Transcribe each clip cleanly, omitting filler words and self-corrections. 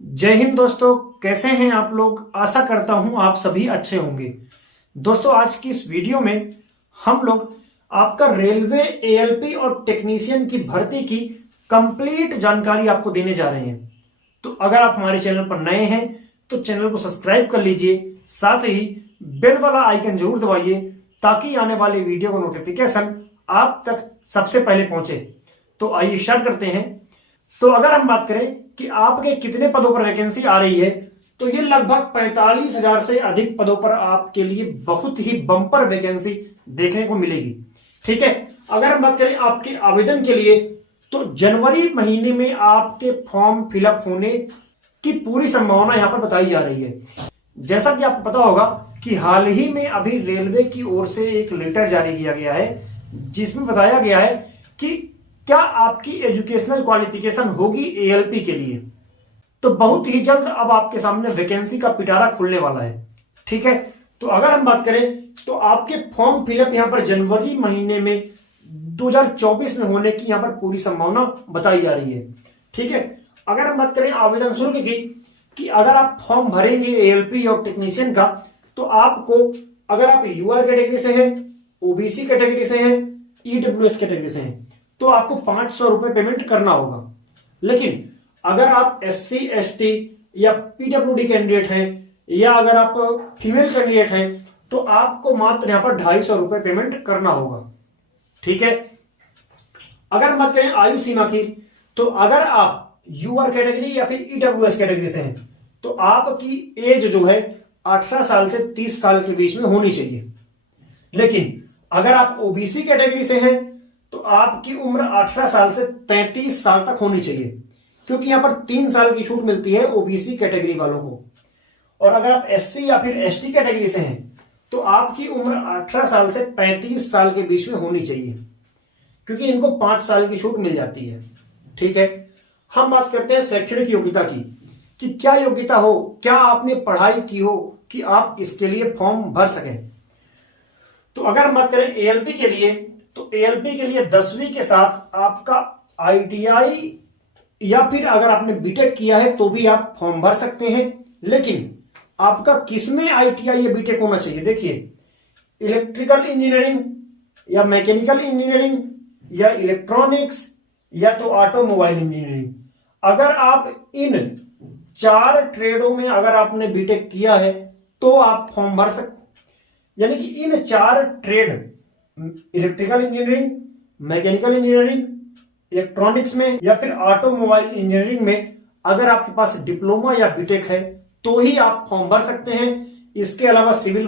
जय हिंद दोस्तों। कैसे हैं आप लोग? आशा करता हूं आप सभी अच्छे होंगे। दोस्तों, आज की इस वीडियो में हम लोग आपका रेलवे एएलपी और टेक्नीशियन की भर्ती की कंप्लीट जानकारी आपको देने जा रहे हैं। तो अगर आप हमारे चैनल पर नए हैं तो चैनल को सब्सक्राइब कर लीजिए, साथ ही बेल वाला आइकन जरूर दबाइए ताकि आने वाले वीडियो का नोटिफिकेशन आप तक सबसे पहले पहुंचे। तो आइए स्टार्ट करते हैं। तो अगर हम बात करें कि आपके कितने पदों पर वैकेंसी आ रही है, तो ये लगभग 45,000 से अधिक पदों पर आपके लिए बहुत ही बम्पर वैकेंसी देखने को मिलेगी। ठीक है, अगर हम बात करें आपके आवेदन के लिए, तो जनवरी महीने में आपके फॉर्म फिलअप होने की पूरी संभावना यहां पर बताई जा रही है। जैसा कि आपको पता होगा कि हाल ही में अभी रेलवे की ओर से एक लेटर जारी किया गया है जिसमें बताया गया है कि क्या आपकी एजुकेशनल क्वालिफिकेशन होगी एएलपी के लिए। तो बहुत ही जल्द अब आपके सामने वैकेंसी का पिटारा खुलने वाला है। ठीक है, तो अगर हम बात करें तो आपके फॉर्म फिलअप यहां पर जनवरी महीने में 2024 में होने की यहां पर पूरी संभावना बताई जा रही है। ठीक है, अगर हम बात करें आवेदन शुल्क की कि अगर आप फॉर्म भरेंगे एएलपी और टेक्नीशियन का, तो आपको, अगर आप यूआर कैटेगरी से हैं, ओबीसी कैटेगरी से हैं, ईडब्ल्यूएस कैटेगरी से हैं, तो आपको 500 रुपए पेमेंट करना होगा। लेकिन अगर आप एससी एसटी या पीडब्ल्यूडी कैंडिडेट हैं या अगर आप फीमेल कैंडिडेट हैं तो आपको मात्र यहां पर 250 रुपए पेमेंट करना होगा। ठीक है, अगर हम बात करें आयु सीमा की, तो अगर आप यूआर कैटेगरी या फिर ईडब्ल्यूएस कैटेगरी से हैं तो आपकी एज जो है 18 साल से 30 साल के बीच में होनी चाहिए। लेकिन अगर आप ओबीसी कैटेगरी से हैं तो आपकी उम्र 18 साल से 33 साल तक होनी चाहिए, क्योंकि यहां पर 3 साल की छूट मिलती है ओबीसी कैटेगरी वालों को। और अगर आप एससी या फिर एसटी कैटेगरी से हैं तो आपकी उम्र 18 साल से 35 साल के बीच में होनी चाहिए, क्योंकि इनको 5 साल की छूट मिल जाती है। ठीक है, हम बात करते हैं शैक्षणिक योग्यता की कि क्या योग्यता हो, क्या आपने पढ़ाई की हो कि आप इसके लिए फॉर्म भर सकें। तो अगर हम बात करें एएलपी के लिए, तो एएलपी के लिए 10वीं के साथ आपका आईटीआई या फिर अगर आपने बीटेक किया है तो भी आप फॉर्म भर सकते हैं। लेकिन आपका किसमें आईटीआई या बीटेक होना चाहिए? देखिए, इलेक्ट्रिकल इंजीनियरिंग या मैकेनिकल इंजीनियरिंग या इलेक्ट्रॉनिक्स या तो ऑटोमोबाइल इंजीनियरिंग। अगर आप इन 4 ट्रेडों में अगर आपने बीटेक किया है तो आप फॉर्म भर सकते, यानी कि इन 4 trade electrical engineering, mechanical engineering, electronics में या फिर ऑटोमोबाइल इंजीनियरिंग में अगर आपके पास डिप्लोमा या बीटेक है तो ही आप फॉर्म भर सकते हैं। इसके अलावा सिविल,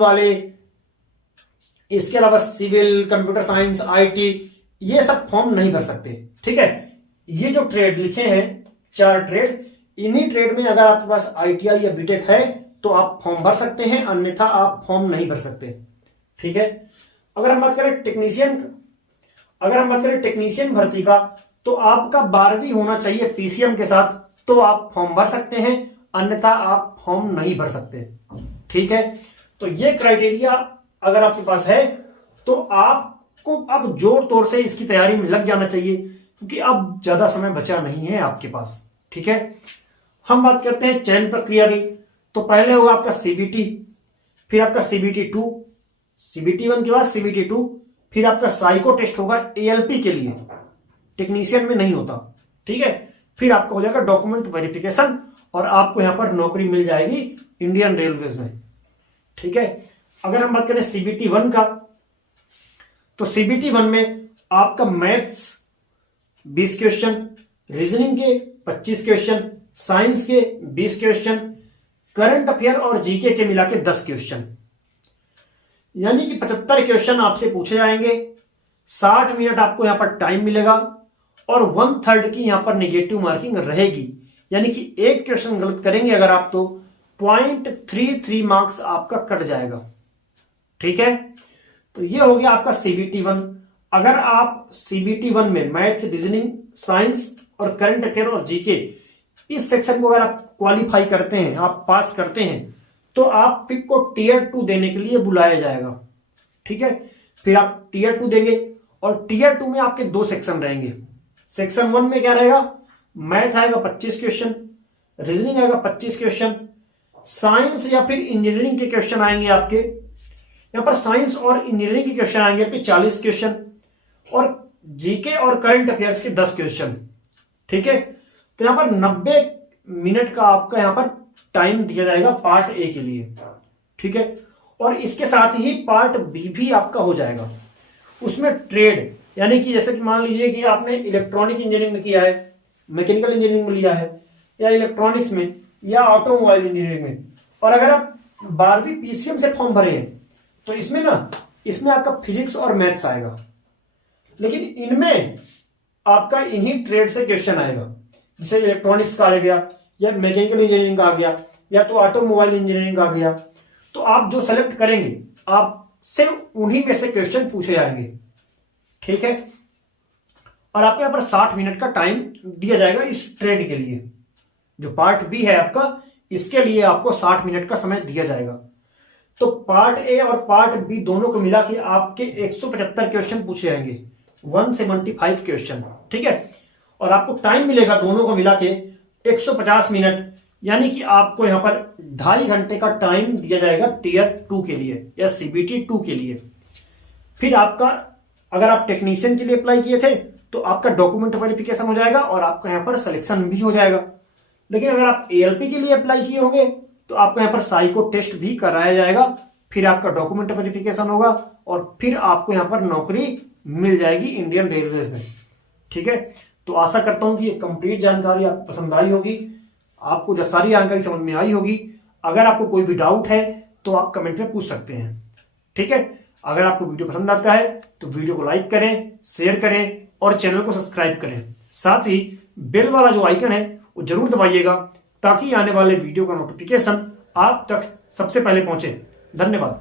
कंप्यूटर साइंस, आईटी, ये सब फॉर्म नहीं भर सकते। ठीक है, ये जो ट्रेड लिखे हैं 4 ट्रेड, इन्हीं ट्रेड में अगर आपके पास आईटीआई या बीटेक है तो आप फॉर्म भर सकते हैं, अन्यथा आप फॉर्म नहीं भर सकते। ठीक है, अगर हम बात करें टेक्नीशियन भर्ती का, तो आपका 12वीं होना चाहिए पीसीएम के साथ, तो आप फॉर्म भर सकते हैं, अन्यथा आप फॉर्म नहीं भर सकते। ठीक है, तो ये क्राइटेरिया अगर आपके पास है तो आपको अब जोर तौर से इसकी तैयारी में लग जाना चाहिए, क्योंकि अब ज्यादा समय बचा नहीं है आपके पास। ठीक है, हम बात करते हैं चयन प्रक्रिया की। तो पहले होगा आपका सीबीटी, फिर आपका सीबीटी 2, सीबीटी 1 के बाद सीबीटी 2, फिर आपका साइको टेस्ट होगा एएलपी के लिए, टेक्नीशियन में नहीं होता। ठीक है, फिर आपका हो जाएगा डॉक्यूमेंट वेरिफिकेशन और आपको यहां पर नौकरी मिल जाएगी इंडियन रेलवेज में। ठीक है, अगर हम बात करें सीबीटी 1 का, तो सीबीटी 1 में आपका मैथ्स 20 क्वेश्चन, रीजनिंग के 25 क्वेश्चन, साइंस के 20 क्वेश्चन, करंट अफेयर और जीके के मिला के 10 क्वेश्चन, यानी कि 75 क्वेश्चन आपसे पूछे जाएंगे। 60 मिनट आपको यहां पर टाइम मिलेगा और 1/3 की यहां पर नेगेटिव मार्किंग रहेगी, यानी कि एक क्वेश्चन गलत करेंगे अगर आप तो 0.33 मार्क्स आपका कट जाएगा। ठीक है, तो ये हो गया आपका सीबीटी 1। अगर आप सीबीटी 1 में मैथ्स, रीजनिंग, साइंस और करंट अफेयर और जीके इस सेक्शन को अगर आप क्वालिफाई करते हैं, आप पास करते हैं, तो आप फिर को टीयर 2 देने के लिए बुलाया जाएगा। ठीक है, फिर आप टीयर 2 देंगे और टीयर 2 में आपके 2 सेक्शन रहेंगे। सेक्शन 1 में क्या रहेगा? मैथ आएगा 25 क्वेश्चन, रीजनिंग आएगा 25 क्वेश्चन, साइंस या फिर इंजीनियरिंग के क्वेश्चन आएंगे आपके, यहां पर साइंस और इंजीनियरिंग के क्वेश्चन आएंगे आपके 40 क्वेश्चन, और जीके और करंट अफेयर्स के 10 क्वेश्चन। ठीक है, तो यहां पर 90 मिनट का आपका यहां पर टाइम दिया जाएगा पार्ट ए के लिए। ठीक है, और इसके साथ ही पार्ट बी भी आपका हो जाएगा। उसमें ट्रेड, यानी कि जैसे कि मान लीजिए कि आपने इलेक्ट्रॉनिक इंजीनियरिंग में किया है, मैकेनिकल इंजीनियरिंग में लिया है, या इलेक्ट्रॉनिक्स में, या ऑटोमोबाइल इंजीनियरिंग में, और अगर आप 12वीं पीसीएम से फॉर्म भरे हैं तो इसमें आपका फिजिक्स और मैथ्स आएगा, लेकिन इनमें आपका इन्हीं ट्रेड से क्वेश्चन आएगा। जैसे इलेक्ट्रॉनिक्स का आ गया, या मैकेनिकल इंजीनियरिंग का आ गया, या तो ऑटोमोबाइल इंजीनियरिंग का आ गया, तो आप जो सेलेक्ट करेंगे आपसे उन्हीं में से क्वेश्चन पूछे जाएंगे। ठीक है, और आपको यहां पर 60 मिनट का टाइम दिया जाएगा इस ट्रेड के लिए। जो पार्ट बी है आपका, इसके लिए आपको 60 मिनट का समय दिया जाएगा। तो पार्ट ए और पार्ट बी दोनों को मिला के आपके 175 क्वेश्चन पूछे जाएंगे, 175 क्वेश्चन। ठीक है, और आपको टाइम मिलेगा दोनों को मिला के 150 मिनट, यानी कि आपको यहां पर 2.5 घंटे का टाइम दिया जाएगा टीयर 2 के लिए या सीबीटी 2 के लिए। फिर आपका, अगर आप टेक्नीशियन के लिए अप्लाई किए थे तो आपका डॉक्यूमेंट वेरिफिकेशन हो जाएगा और आपका यहां पर सिलेक्शन भी हो जाएगा। लेकिन अगर आप एएलपी के लिए अप्लाई किए होंगे तो आपको यहां पर साइको टेस्ट भी कराया जाएगा, फिर आपका डॉक्यूमेंट वेरिफिकेशन होगा और फिर आपको यहां पर नौकरी मिल जाएगी इंडियन रेलवेज में। ठीक है, तो आशा करता हूं कि ये कंप्लीट जानकारी आपको पसंद आई होगी, आपको जो सारी जानकारी समझ में आई होगी। अगर आपको कोई भी डाउट है तो आप कमेंट में पूछ सकते हैं। ठीक है, अगर आपको वीडियो पसंद आता है तो वीडियो को लाइक करें, शेयर करें और चैनल को सब्सक्राइब करें। साथ ही बेल वाला जो आइकन है वो जरूर दबाइएगा, ताकि आने वाले वीडियो का नोटिफिकेशन आप तक सबसे पहले पहुंचे। धन्यवाद।